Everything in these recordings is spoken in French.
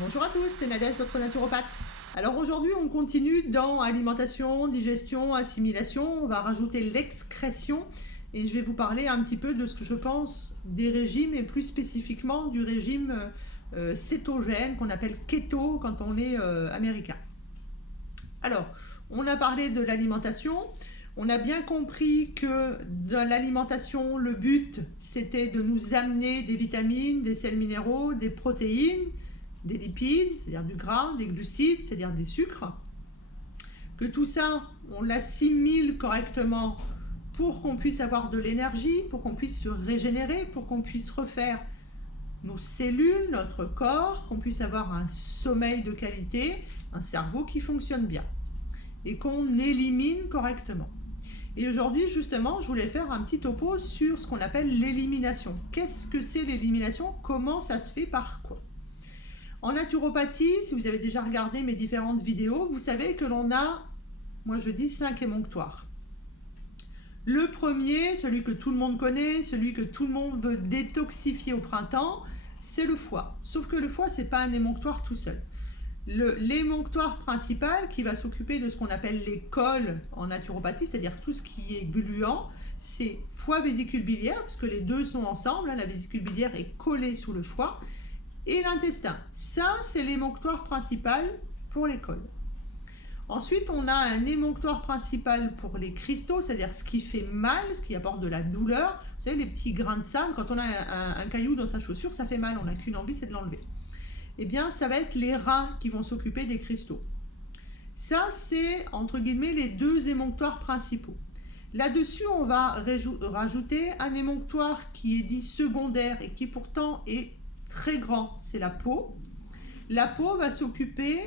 Bonjour à tous, c'est Nadège, votre naturopathe. Alors aujourd'hui, on continue dans alimentation, digestion, assimilation. On va rajouter l'excrétion et je vais vous parler un petit peu de ce que je pense des régimes et plus spécifiquement du régime cétogène qu'on appelle keto quand on est américain. Alors, on a parlé de l'alimentation. On a bien compris que dans l'alimentation, le but, c'était de nous amener des vitamines, des sels minéraux, des protéines, des lipides, c'est-à-dire du gras, des glucides, c'est-à-dire des sucres. Que tout ça, on l'assimile correctement pour qu'on puisse avoir de l'énergie, pour qu'on puisse se régénérer, pour qu'on puisse refaire nos cellules, notre corps, qu'on puisse avoir un sommeil de qualité, un cerveau qui fonctionne bien et qu'on élimine correctement. Et aujourd'hui, justement, je voulais faire un petit topo sur ce qu'on appelle l'élimination. Qu'est-ce que c'est l'élimination? Comment ça se fait? Par quoi? En naturopathie, si vous avez déjà regardé mes différentes vidéos, vous savez que l'on a, moi je dis 5 émonctoires. Le premier, celui que tout le monde connaît, celui que tout le monde veut détoxifier au printemps, c'est le foie. Sauf que le foie, ce n'est pas un émonctoire tout seul. L'émonctoire principal qui va s'occuper de ce qu'on appelle les cols en naturopathie, c'est-à-dire tout ce qui est gluant, c'est foie, vésicule biliaire, parce que les deux sont ensemble, la vésicule biliaire est collée sous le foie, et l'intestin. Ça, c'est l'émonctoire principal pour les cols. Ensuite, on a un émonctoire principal pour les cristaux, c'est-à-dire ce qui fait mal, ce qui apporte de la douleur. Vous savez, les petits grains de sable, quand on a un caillou dans sa chaussure, ça fait mal, on n'a qu'une envie, c'est de l'enlever. Eh bien, ça va être les reins qui vont s'occuper des cristaux. Ça, c'est, entre guillemets, les deux émonctoires principaux. Là-dessus, on va rajouter un émonctoire qui est dit secondaire et qui pourtant est très grand, c'est la peau. La peau va s'occuper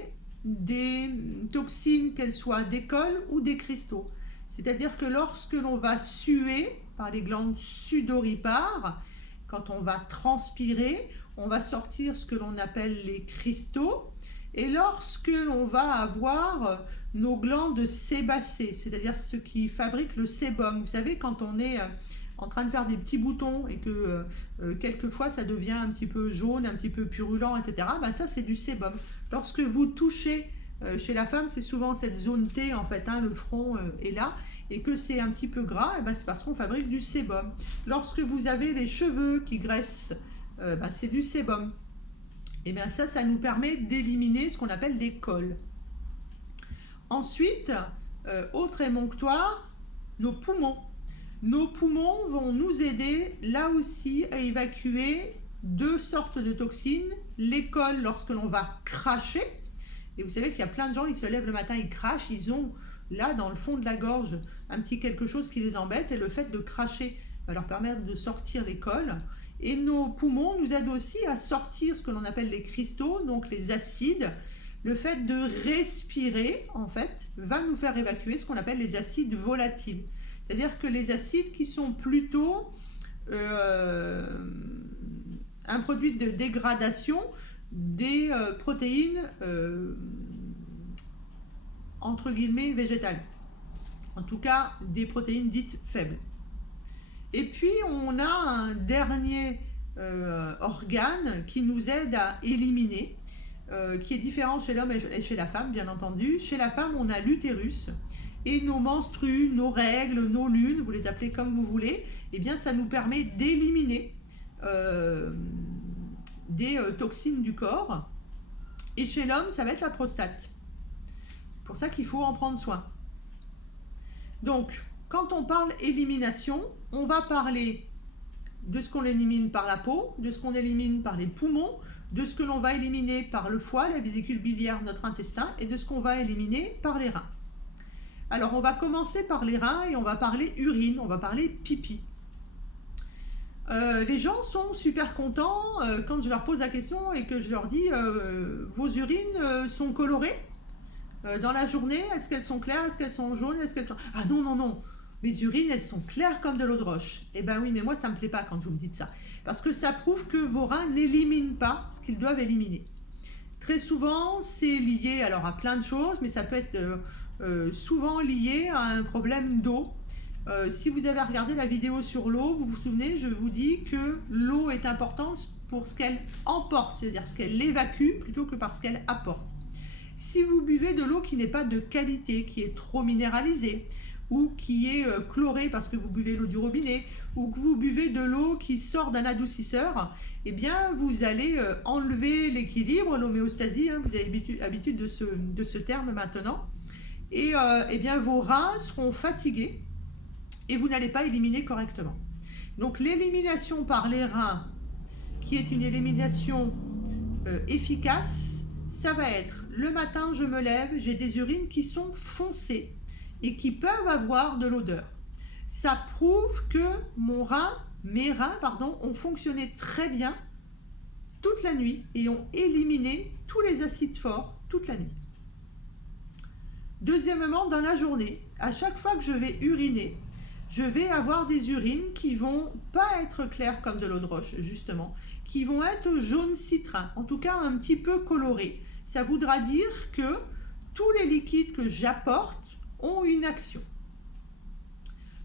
des toxines, qu'elles soient des cols ou des cristaux. C'est-à-dire que lorsque l'on va suer par les glandes sudoripares, quand on va transpirer, on va sortir ce que l'on appelle les cristaux. Et lorsque l'on va avoir nos glandes sébacées, c'est-à-dire ce qui fabrique le sébum, vous savez, quand on est en train de faire des petits boutons et que quelquefois ça devient un petit peu jaune, un petit peu purulent, etc., ben ça c'est du sébum. Lorsque vous touchez chez la femme, c'est souvent cette zone T en fait, le front est là, et que c'est un petit peu gras, ben c'est parce qu'on fabrique du sébum. Lorsque vous avez les cheveux qui graissent, ben c'est du sébum. Et bien ça nous permet d'éliminer ce qu'on appelle les cols. Ensuite, autre émonctoire, nos poumons. Nos poumons vont nous aider là aussi à évacuer deux sortes de toxines. Les cols lorsque l'on va cracher. Et vous savez qu'il y a plein de gens, ils se lèvent le matin, ils crachent, ils ont là dans le fond de la gorge un petit quelque chose qui les embête. Et le fait de cracher va leur permettre de sortir les cols. Et nos poumons nous aident aussi à sortir ce que l'on appelle les cristaux, donc les acides. Le fait de respirer, en fait, va nous faire évacuer ce qu'on appelle les acides volatiles. C'est-à-dire que les acides qui sont plutôt un produit de dégradation des protéines entre guillemets végétales. En tout cas, des protéines dites faibles. Et puis, on a un dernier organe qui nous aide à éliminer, qui est différent chez l'homme et chez la femme, bien entendu. Chez la femme, on a l'utérus. Et nos menstrues, nos règles, nos lunes, vous les appelez comme vous voulez, eh bien ça nous permet d'éliminer des toxines du corps. Et chez l'homme, ça va être la prostate. C'est pour ça qu'il faut en prendre soin. Donc, quand on parle élimination, on va parler de ce qu'on élimine par la peau, de ce qu'on élimine par les poumons, de ce que l'on va éliminer par le foie, la vésicule biliaire, notre intestin, et de ce qu'on va éliminer par les reins. Alors, on va commencer par les reins et on va parler urine, on va parler pipi. Les gens sont super contents quand je leur pose la question et que je leur dis vos urines sont colorées dans la journée, est-ce qu'elles sont claires, est-ce qu'elles sont jaunes, est-ce qu'elles sont... Ah non, non, non, mes urines, elles sont claires comme de l'eau de roche. Eh ben oui, mais moi, ça ne me plaît pas quand vous me dites ça. Parce que ça prouve que vos reins n'éliminent pas ce qu'ils doivent éliminer. Très souvent, c'est lié alors à plein de choses, mais ça peut être souvent lié à un problème d'eau. Si vous avez regardé la vidéo sur l'eau, vous vous souvenez, je vous dis que l'eau est importante pour ce qu'elle emporte, c'est-à-dire ce qu'elle évacue plutôt que par ce qu'elle apporte. Si vous buvez de l'eau qui n'est pas de qualité, qui est trop minéralisée, ou qui est chlorée parce que vous buvez l'eau du robinet, ou que vous buvez de l'eau qui sort d'un adoucisseur, eh bien vous allez enlever l'équilibre, l'homéostasie, hein, vous avez habitude de ce terme maintenant, et eh bien vos reins seront fatigués et vous n'allez pas éliminer correctement. Donc l'élimination par les reins, qui est une élimination efficace, ça va être le matin je me lève, j'ai des urines qui sont foncées et qui peuvent avoir de l'odeur. Ça prouve que mes reins ont fonctionné très bien toute la nuit et ont éliminé tous les acides forts toute la nuit. Deuxièmement, dans la journée, à chaque fois que je vais uriner, je vais avoir des urines qui vont pas être claires comme de l'eau de roche, justement, qui vont être jaune citrin, en tout cas un petit peu colorées. Ça voudra dire que tous les liquides que j'apporte ont une action.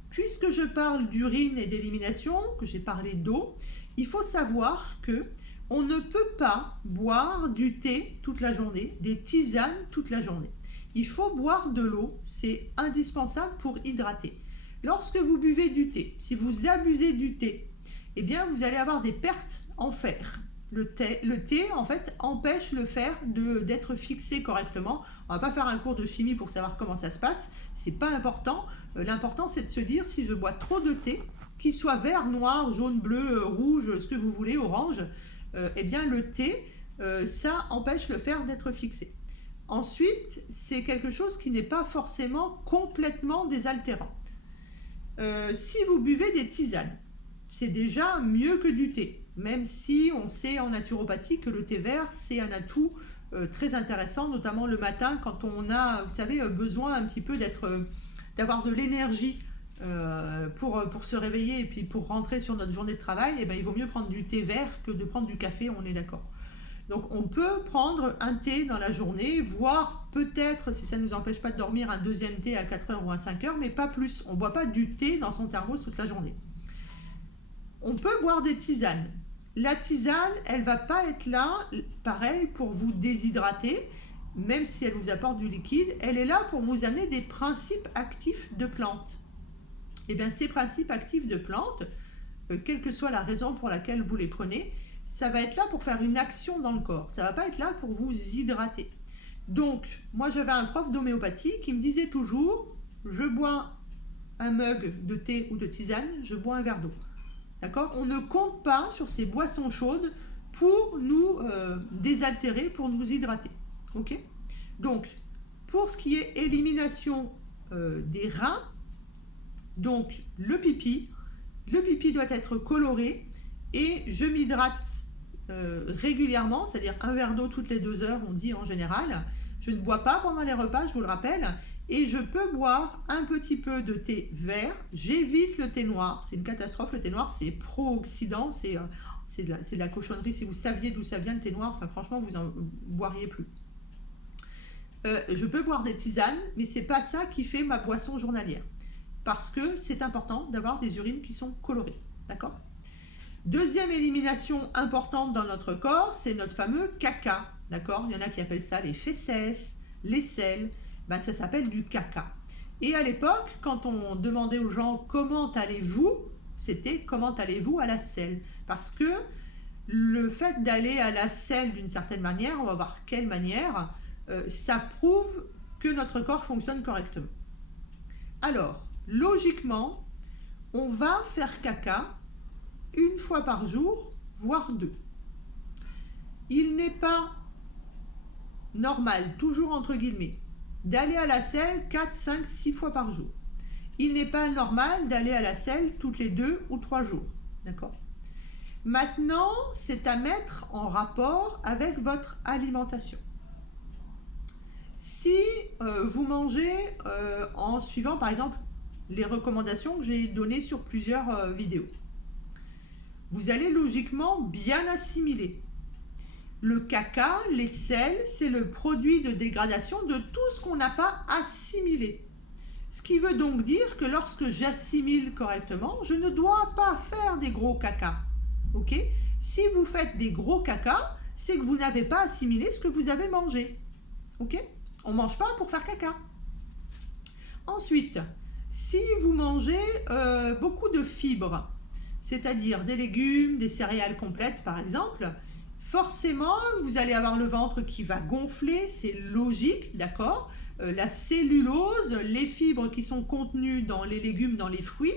Puisque je parle d'urine et d'élimination, que j'ai parlé d'eau, il faut savoir que on ne peut pas boire du thé toute la journée, des tisanes toute la journée. Il faut boire de l'eau, c'est indispensable pour hydrater. Lorsque vous buvez du thé, si vous abusez du thé, eh bien vous allez avoir des pertes en fer. Le thé, en fait, empêche le fer d'être fixé correctement. On ne va pas faire un cours de chimie pour savoir comment ça se passe. Ce n'est pas important. L'important, c'est de se dire, si je bois trop de thé, qu'il soit vert, noir, jaune, bleu, rouge, ce que vous voulez, orange, eh bien, le thé, ça empêche le fer d'être fixé. Ensuite, c'est quelque chose qui n'est pas forcément complètement désaltérant. Si vous buvez des tisanes, c'est déjà mieux que du thé. Même si on sait en naturopathie que le thé vert, c'est un atout très intéressant, notamment le matin, quand on a, vous savez, besoin un petit peu d'avoir de l'énergie pour se réveiller et puis pour rentrer sur notre journée de travail, eh bien, il vaut mieux prendre du thé vert que de prendre du café, on est d'accord. Donc on peut prendre un thé dans la journée, voire peut-être, si ça ne nous empêche pas de dormir, un deuxième thé à 4 heures ou à 5 heures, mais pas plus. On ne boit pas du thé dans son thermos toute la journée. On peut boire des tisanes. La tisane, elle ne va pas être là, pareil, pour vous déshydrater, même si elle vous apporte du liquide, elle est là pour vous amener des principes actifs de plantes. Et bien ces principes actifs de plantes, quelle que soit la raison pour laquelle vous les prenez, ça va être là pour faire une action dans le corps. Ça ne va pas être là pour vous hydrater. Donc, moi j'avais un prof d'homéopathie qui me disait toujours, je bois un mug de thé ou de tisane, je bois un verre d'eau. D'accord ? On ne compte pas sur ces boissons chaudes pour nous désaltérer, pour nous hydrater. Ok ? Donc, pour ce qui est élimination des reins, donc le pipi doit être coloré et je m'hydrate régulièrement, c'est-à-dire un verre d'eau toutes les 2 heures, on dit en général. Je ne bois pas pendant les repas, je vous le rappelle, et je peux boire un petit peu de thé vert. J'évite le thé noir, c'est une catastrophe. Le thé noir, c'est pro-oxydant, c'est de la cochonnerie. Si vous saviez d'où ça vient le thé noir, enfin franchement, vous n'en boiriez plus. Je peux boire des tisanes, mais c'est pas ça qui fait ma boisson journalière, parce que c'est important d'avoir des urines qui sont colorées. D'accord ? Deuxième élimination importante dans notre corps, c'est notre fameux caca. D'accord ? Il y en a qui appellent ça les fesses, les selles. Ben, ça s'appelle du caca. Et à l'époque, quand on demandait aux gens comment allez-vous, c'était comment allez-vous à la selle. Parce que le fait d'aller à la selle d'une certaine manière, on va voir quelle manière, ça prouve que notre corps fonctionne correctement. Alors, logiquement, on va faire caca 1 fois par jour, voire 2. Il n'est pas normal, toujours entre guillemets, d'aller à la selle 4, 5, 6 fois par jour. Il n'est pas normal d'aller à la selle toutes les 2 ou 3 jours. D'accord ? Maintenant, c'est à mettre en rapport avec votre alimentation. Si vous mangez en suivant, par exemple, les recommandations que j'ai données sur plusieurs vidéos, vous allez logiquement bien assimiler. Le caca, les selles, c'est le produit de dégradation de tout ce qu'on n'a pas assimilé. Ce qui veut donc dire que lorsque j'assimile correctement, je ne dois pas faire des gros caca. Ok ? Si vous faites des gros caca, c'est que vous n'avez pas assimilé ce que vous avez mangé. Ok? On ne mange pas pour faire caca. Ensuite, si vous mangez beaucoup de fibres, c'est-à-dire des légumes, des céréales complètes par exemple, forcément vous allez avoir le ventre qui va gonfler, c'est logique, d'accord? La cellulose, les fibres qui sont contenues dans les légumes, dans les fruits,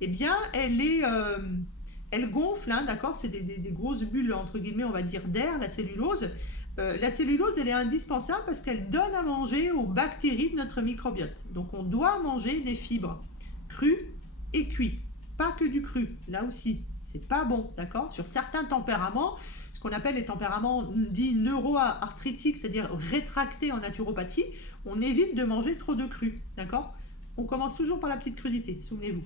eh bien elle gonfle, hein, d'accord? C'est des grosses bulles entre guillemets, on va dire d'air, la cellulose. La cellulose, elle est indispensable parce qu'elle donne à manger aux bactéries de notre microbiote. Donc on doit manger des fibres crues et cuites, pas que du cru. Là aussi, c'est pas bon, d'accord? Sur certains tempéraments, ce qu'on appelle les tempéraments dits neuroarthritiques, c'est-à-dire rétractés en naturopathie, on évite de manger trop de cru, d'accord? On commence toujours par la petite crudité, souvenez-vous.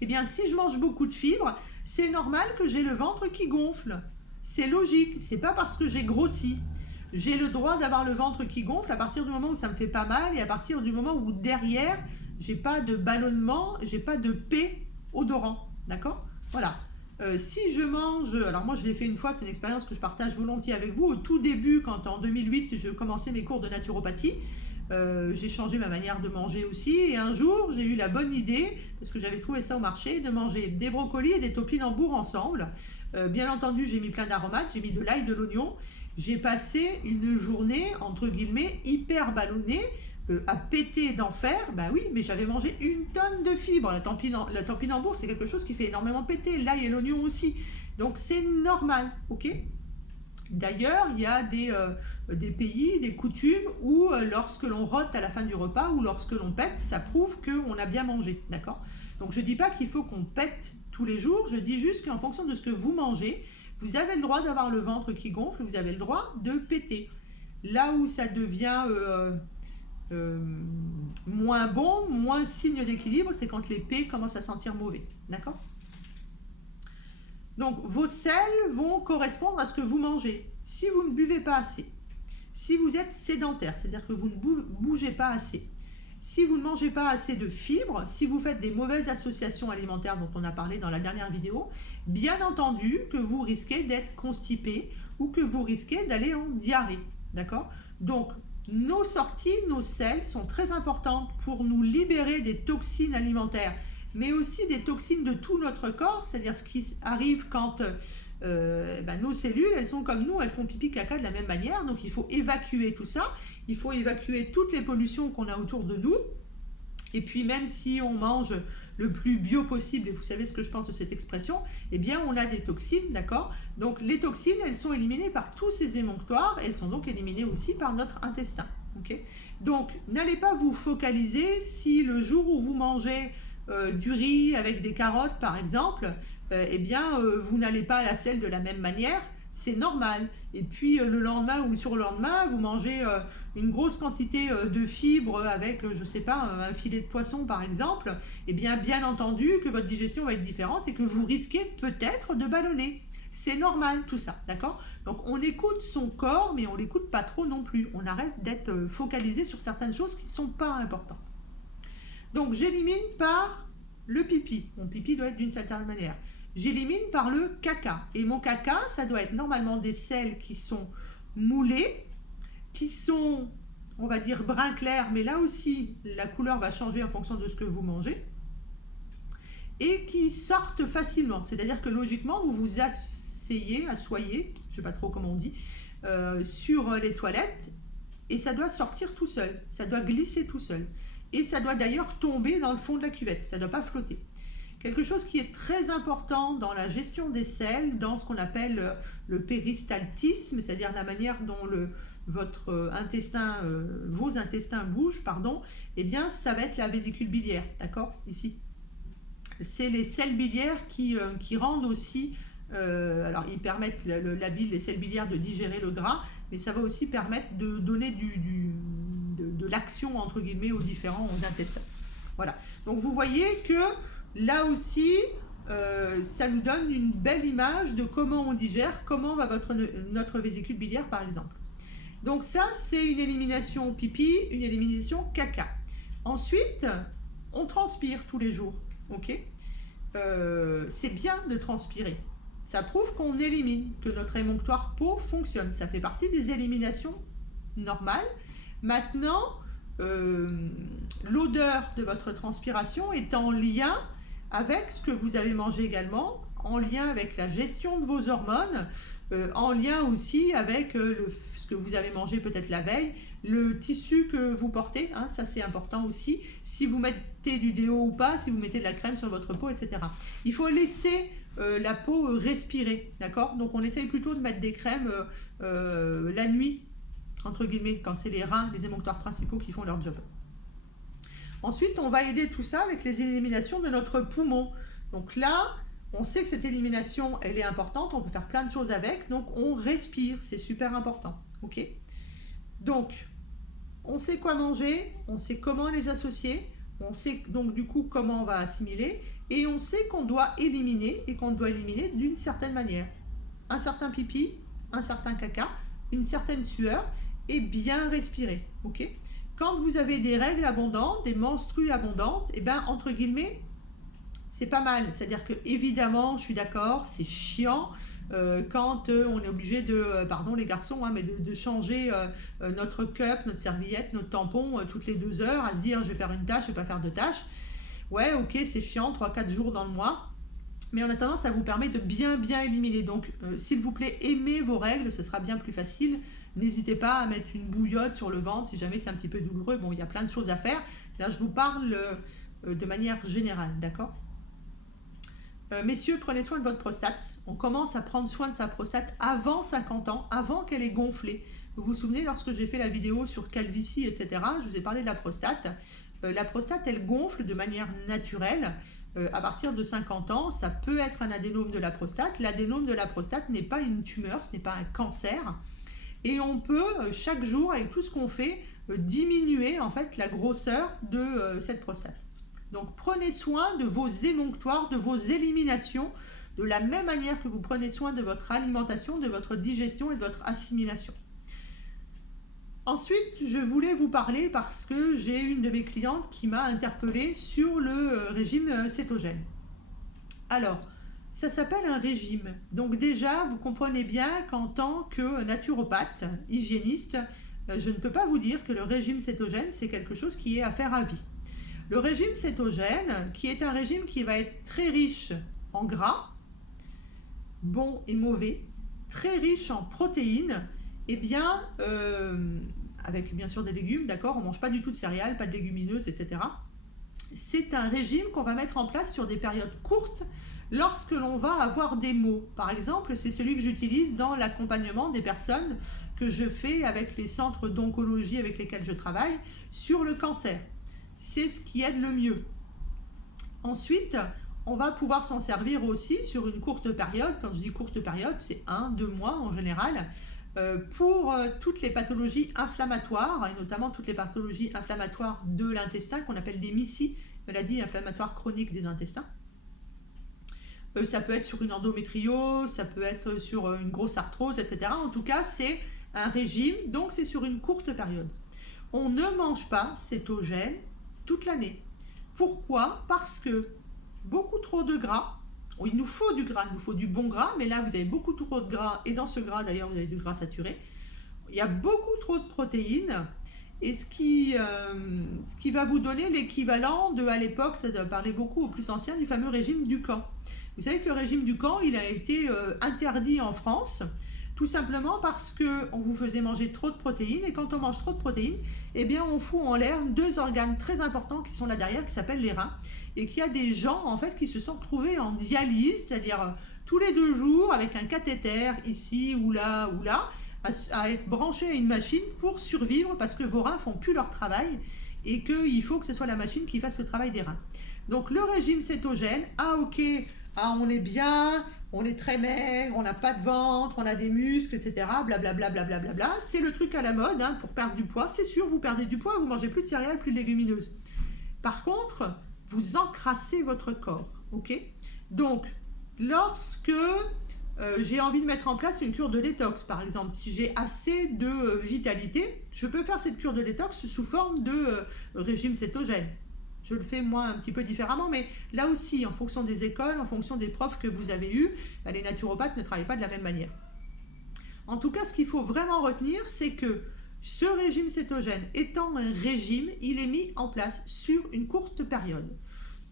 Eh bien, si je mange beaucoup de fibres, c'est normal que j'ai le ventre qui gonfle. C'est logique, c'est pas parce que j'ai grossi. J'ai le droit d'avoir le ventre qui gonfle à partir du moment où ça me fait pas mal et à partir du moment où derrière, j'ai pas de ballonnement, j'ai pas de paix odorant. D'accord? Voilà. Si je mange, alors moi je l'ai fait une fois, c'est une expérience que je partage volontiers avec vous. Au tout début, quand en 2008, je commençais mes cours de naturopathie, j'ai changé ma manière de manger aussi. Et un jour, j'ai eu la bonne idée, parce que j'avais trouvé ça au marché, de manger des brocolis et des topinambours ensemble. Bien entendu, j'ai mis plein d'aromates, j'ai mis de l'ail, de l'oignon. J'ai passé une journée, entre guillemets, hyper ballonnée, à péter d'enfer. Bah oui, mais j'avais mangé une tonne de fibres. La topinambour, c'est quelque chose qui fait énormément péter. L'ail et l'oignon aussi. Donc c'est normal, ok? D'ailleurs, il y a des pays, des coutumes où lorsque l'on rote à la fin du repas ou lorsque l'on pète, ça prouve qu'on a bien mangé, d'accord? Donc je ne dis pas qu'il faut qu'on pète tous les jours, je dis juste qu'en fonction de ce que vous mangez, vous avez le droit d'avoir le ventre qui gonfle, vous avez le droit de péter. Là où ça devient moins bon, moins signe d'équilibre, c'est quand les pets commencent à sentir mauvais, d'accord? Donc vos selles vont correspondre à ce que vous mangez. Si vous ne buvez pas assez, si vous êtes sédentaire, c'est-à-dire que vous ne bougez pas assez, si vous ne mangez pas assez de fibres, si vous faites des mauvaises associations alimentaires dont on a parlé dans la dernière vidéo, bien entendu que vous risquez d'être constipé ou que vous risquez d'aller en diarrhée. D'accord? Donc, nos sorties, nos selles sont très importantes pour nous libérer des toxines alimentaires, mais aussi des toxines de tout notre corps, c'est-à-dire ce qui arrive quand nos cellules, elles sont comme nous, elles font pipi caca de la même manière, donc il faut évacuer tout ça, il faut évacuer toutes les pollutions qu'on a autour de nous, et puis même si on mange le plus bio possible, et vous savez ce que je pense de cette expression, eh bien on a des toxines, d'accord? Donc les toxines, elles sont éliminées par tous ces émonctoires, elles sont donc éliminées aussi par notre intestin, ok? Donc n'allez pas vous focaliser si le jour où vous mangez du riz avec des carottes par exemple, vous n'allez pas à la selle de la même manière, c'est normal. Et puis le lendemain ou sur le lendemain, vous mangez une grosse quantité de fibres avec, je sais pas, un filet de poisson par exemple, bien entendu que votre digestion va être différente et que vous risquez peut-être de ballonner. C'est normal tout ça, d'accord? Donc on écoute son corps, mais on l'écoute pas trop non plus. On arrête d'être focalisé sur certaines choses qui ne sont pas importantes. Donc j'élimine par le pipi. Mon pipi doit être d'une certaine manière. J'élimine par le caca. Et mon caca, ça doit être normalement des selles qui sont moulées, qui sont, on va dire, brun clair, mais là aussi, la couleur va changer en fonction de ce que vous mangez, et qui sortent facilement. C'est-à-dire que logiquement, vous vous assoyez, je ne sais pas trop comment on dit, sur les toilettes, et ça doit sortir tout seul, ça doit glisser tout seul. Et ça doit d'ailleurs tomber dans le fond de la cuvette, ça ne doit pas flotter. Quelque chose qui est très important dans la gestion des selles, dans ce qu'on appelle le péristaltisme, c'est-à-dire la manière dont votre intestin, vos intestins bougent, pardon, eh bien ça va être la vésicule biliaire, d'accord, ici. C'est les selles biliaires qui rendent aussi, alors ils permettent la bile, les selles biliaires de digérer le gras, mais ça va aussi permettre de donner de l'action entre guillemets aux différents intestins. Voilà, donc vous voyez que là aussi, ça nous donne une belle image de comment on digère, comment va notre vésicule biliaire par exemple. Donc ça, c'est une élimination pipi, une élimination caca. Ensuite, on transpire tous les jours, ok? C'est bien de transpirer. Ça prouve qu'on élimine, que notre émonctoire peau fonctionne. Ça fait partie des éliminations normales. Maintenant, l'odeur de votre transpiration est en lien avec ce que vous avez mangé également, en lien avec la gestion de vos hormones, en lien aussi avec ce que vous avez mangé peut-être la veille, le tissu que vous portez, hein, ça c'est important aussi, si vous mettez du déo ou pas, si vous mettez de la crème sur votre peau, etc. Il faut laisser la peau respirer, d'accord? Donc on essaye plutôt de mettre des crèmes la nuit, entre guillemets, quand c'est les reins, les émonctoires principaux qui font leur job. Ensuite, on va aider tout ça avec les éliminations de notre poumon. Donc là, on sait que cette élimination, elle est importante, on peut faire plein de choses avec, donc on respire, c'est super important, ok? Donc, on sait quoi manger, on sait comment les associer, on sait donc du coup comment on va assimiler, et on sait qu'on doit éliminer, et qu'on doit éliminer d'une certaine manière. Un certain pipi, un certain caca, une certaine sueur, et bien respirer, ok? Quand vous avez des règles abondantes, des menstrues abondantes, et bien entre guillemets, c'est pas mal. C'est-à-dire que évidemment, je suis d'accord, c'est chiant quand on est obligé de, pardon les garçons, hein, mais de changer notre cup, notre serviette, notre tampon toutes les 2 heures, à se dire je vais faire une tâche, je vais pas faire 2 tâches. Ouais, ok, c'est chiant, 3-4 jours dans le mois. Mais en attendant, ça vous permet de bien éliminer. Donc, s'il vous plaît, aimez vos règles, ce sera bien plus facile. N'hésitez pas à mettre une bouillotte sur le ventre si jamais c'est un petit peu douloureux. Bon, il y a plein de choses à faire. Là, je vous parle de manière générale, d'accord? Messieurs, prenez soin de votre prostate. On commence à prendre soin de sa prostate avant 50 ans, avant qu'elle ait gonflé. Vous vous souvenez, lorsque j'ai fait la vidéo sur calvitie, etc., je vous ai parlé de la prostate. La prostate, elle gonfle de manière naturelle. À partir de 50 ans, ça peut être un adénome de la prostate. L'adénome de la prostate n'est pas une tumeur, ce n'est pas un cancer. Et on peut, chaque jour, avec tout ce qu'on fait, diminuer en fait la grosseur de cette prostate. Donc prenez soin de vos émonctoires, de vos éliminations, de la même manière que vous prenez soin de votre alimentation, de votre digestion et de votre assimilation. Ensuite, je voulais vous parler parce que j'ai une de mes clientes qui m'a interpellée sur le régime cétogène. Alors, ça s'appelle un régime. Donc déjà, vous comprenez bien qu'en tant que naturopathe, hygiéniste, je ne peux pas vous dire que le régime cétogène, c'est quelque chose qui est à faire à vie. Le régime cétogène, qui est un régime qui va être très riche en gras, bon et mauvais, très riche en protéines, et bien, avec bien sûr des légumes, d'accord, on ne mange pas du tout de céréales, pas de légumineuses, etc. C'est un régime qu'on va mettre en place sur des périodes courtes lorsque l'on va avoir des maux. Par exemple, c'est celui que j'utilise dans l'accompagnement des personnes que je fais avec les centres d'oncologie avec lesquels je travaille sur le cancer. C'est ce qui aide le mieux. Ensuite, on va pouvoir s'en servir aussi sur une courte période. Quand je dis courte période, c'est 1-2 mois en général, pour toutes les pathologies inflammatoires, et notamment toutes les pathologies inflammatoires de l'intestin, qu'on appelle les MICI, maladies inflammatoires chroniques des intestins. Ça peut être sur une endométriose, ça peut être sur une grosse arthrose, etc. En tout cas, c'est un régime, donc c'est sur une courte période. On ne mange pas cétogène toute l'année. Pourquoi? Parce que beaucoup trop de gras, il nous faut du gras, il nous faut du bon gras, mais là vous avez beaucoup trop de gras, et dans ce gras d'ailleurs vous avez du gras saturé. Il y a beaucoup trop de protéines, et ce qui va vous donner l'équivalent de, à l'époque, ça doit parler beaucoup aux plus anciens, du fameux régime Ducan. Vous savez que le régime Ducan, il a été interdit en France, tout simplement parce qu'on vous faisait manger trop de protéines, et quand on mange trop de protéines, eh bien on fout en l'air 2 organes très importants qui sont là derrière, qui s'appellent les reins, et qu'il y a des gens en fait qui se sont retrouvés en dialyse, c'est-à-dire tous les 2 jours avec un cathéter ici ou là, à être branché à une machine pour survivre parce que vos reins font plus leur travail et qu'il faut que ce soit la machine qui fasse le travail des reins. Donc le régime cétogène, on est bien, on est très maigre, on n'a pas de ventre, on a des muscles, etc. Blablabla, blablabla. C'est le truc à la mode pour perdre du poids. C'est sûr, vous perdez du poids, vous mangez plus de céréales, plus de légumineuses. Par contre, vous encrassez votre corps, ok? Donc, lorsque j'ai envie de mettre en place une cure de détox, par exemple, si j'ai assez de vitalité, je peux faire cette cure de détox sous forme de régime cétogène. Je le fais moi un petit peu différemment, mais là aussi, en fonction des écoles, en fonction des profs que vous avez eus, les naturopathes ne travaillent pas de la même manière. En tout cas, ce qu'il faut vraiment retenir, c'est que ce régime cétogène étant un régime, il est mis en place sur une courte période,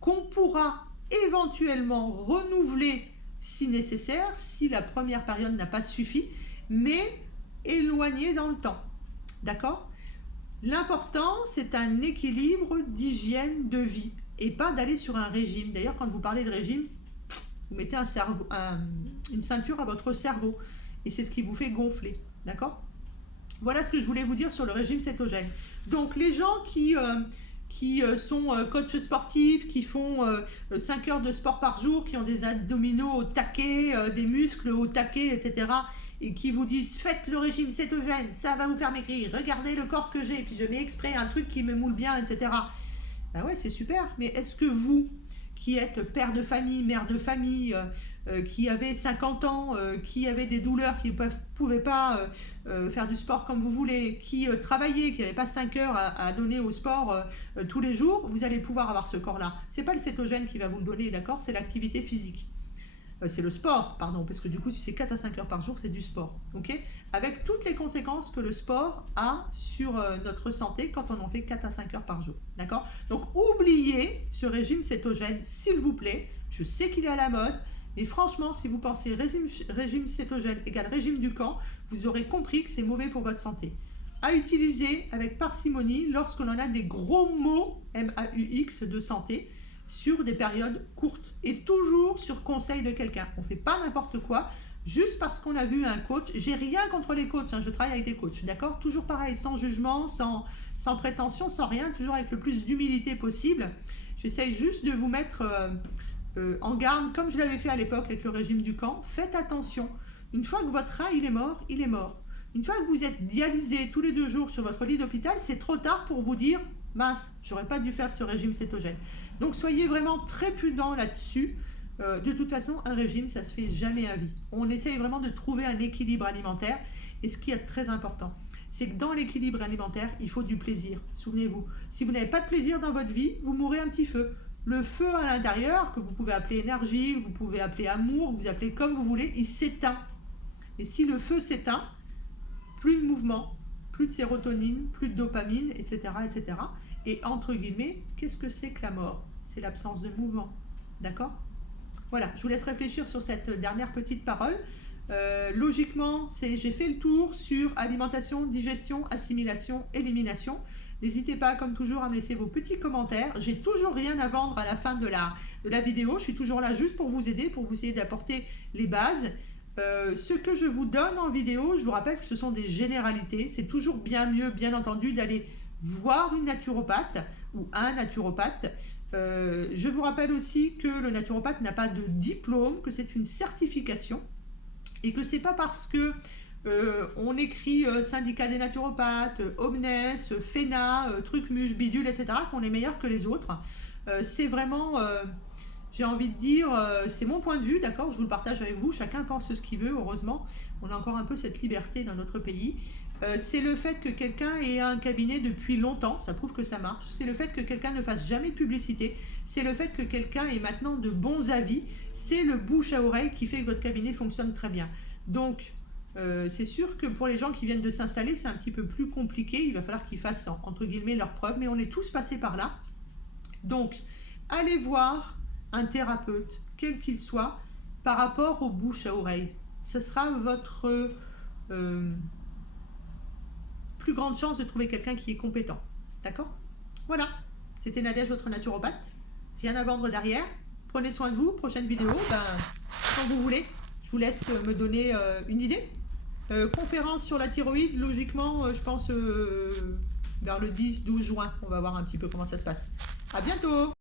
qu'on pourra éventuellement renouveler si nécessaire, si la première période n'a pas suffi, mais éloigné dans le temps. D'accord ? L'important, c'est un équilibre d'hygiène de vie et pas d'aller sur un régime. D'ailleurs, quand vous parlez de régime, vous mettez une ceinture à votre cerveau et c'est ce qui vous fait gonfler. D'accord ? Voilà ce que je voulais vous dire sur le régime cétogène. Donc, les gens qui sont coachs sportifs, qui font 5 heures de sport par jour, qui ont des abdominaux au taquet, des muscles au taquet, etc., et qui vous disent faites le régime cétogène, ça va vous faire maigrir, regardez le corps que j'ai, puis je mets exprès un truc qui me moule bien, etc. Ben ouais, c'est super, mais est-ce que vous, qui êtes père de famille, mère de famille, qui avez 50 ans, qui avez des douleurs, qui ne pouvaient pas faire du sport comme vous voulez, qui travaillez, qui n'avez pas 5 heures à donner au sport tous les jours, vous allez pouvoir avoir ce corps-là. Ce n'est pas le cétogène qui va vous le donner, d'accord ? C'est l'activité physique. C'est le sport, pardon, parce que du coup, si c'est 4 à 5 heures par jour, c'est du sport, ok ? Avec toutes les conséquences que le sport a sur notre santé quand on en fait 4 à 5 heures par jour, d'accord ? Donc, oubliez ce régime cétogène, s'il vous plaît. Je sais qu'il est à la mode, mais franchement, si vous pensez régime cétogène égale régime du camp, vous aurez compris que c'est mauvais pour votre santé. À utiliser avec parcimonie lorsque l'on a des gros maux, MAUX, de santé, sur des périodes courtes et toujours sur conseil de quelqu'un. On ne fait pas n'importe quoi juste parce qu'on a vu un coach. J'ai rien contre les coachs, je travaille avec des coachs, d'accord ? Toujours pareil, sans jugement, sans prétention, sans rien, toujours avec le plus d'humilité possible. J'essaye juste de vous mettre en garde, comme je l'avais fait à l'époque avec le régime du camp. Faites attention. Une fois que votre rein il est mort, il est mort. Une fois que vous êtes dialysé tous les 2 jours sur votre lit d'hôpital, c'est trop tard pour vous dire « mince, j'aurais pas dû faire ce régime cétogène ». Donc soyez vraiment très prudents là-dessus. De toute façon, un régime, ça se fait jamais à vie. On essaye vraiment de trouver un équilibre alimentaire. Et ce qui est très important, c'est que dans l'équilibre alimentaire, il faut du plaisir. Souvenez-vous, si vous n'avez pas de plaisir dans votre vie, vous mourrez un petit feu. Le feu à l'intérieur, que vous pouvez appeler énergie, vous pouvez appeler amour, vous appelez comme vous voulez, il s'éteint. Et si le feu s'éteint, plus de mouvement, plus de sérotonine, plus de dopamine, etc., etc. Et entre guillemets, qu'est-ce que c'est que la mort ? C'est l'absence de mouvement. D'accord ? Voilà, je vous laisse réfléchir sur cette dernière petite parole. Logiquement, j'ai fait le tour sur alimentation, digestion, assimilation, élimination. N'hésitez pas, comme toujours, à me laisser vos petits commentaires. J'ai toujours rien à vendre à la fin de la vidéo. Je suis toujours là juste pour vous aider, pour vous essayer d'apporter les bases. Ce que je vous donne en vidéo, je vous rappelle que ce sont des généralités. C'est toujours bien mieux, bien entendu, d'aller voir une naturopathe ou un naturopathe. Je vous rappelle aussi que le naturopathe n'a pas de diplôme, que c'est une certification et que c'est pas parce que on écrit syndicat des naturopathes, Omnes, FENA, Trucmuche, Bidule, etc. qu'on est meilleur que les autres. C'est vraiment, j'ai envie de dire, c'est mon point de vue, d'accord, je vous le partage avec vous, chacun pense ce qu'il veut, heureusement, on a encore un peu cette liberté dans notre pays. C'est le fait que quelqu'un ait un cabinet depuis longtemps, ça prouve que ça marche. C'est le fait que quelqu'un ne fasse jamais de publicité. C'est le fait que quelqu'un ait maintenant de bons avis. C'est le bouche à oreille qui fait que votre cabinet fonctionne très bien. Donc, c'est sûr que pour les gens qui viennent de s'installer, c'est un petit peu plus compliqué. Il va falloir qu'ils fassent, entre guillemets, leurs preuves. Mais on est tous passés par là. Donc, allez voir un thérapeute, quel qu'il soit, par rapport au bouche à oreille. Ce sera votre plus grande chance de trouver quelqu'un qui est compétent. D'accord ? Voilà, c'était Nadège, votre naturopathe. Rien à vendre derrière. Prenez soin de vous. Prochaine vidéo, quand vous voulez. Je vous laisse me donner une idée. Conférence sur la thyroïde, logiquement, je pense vers le 10-12 juin. On va voir un petit peu comment ça se passe. À bientôt!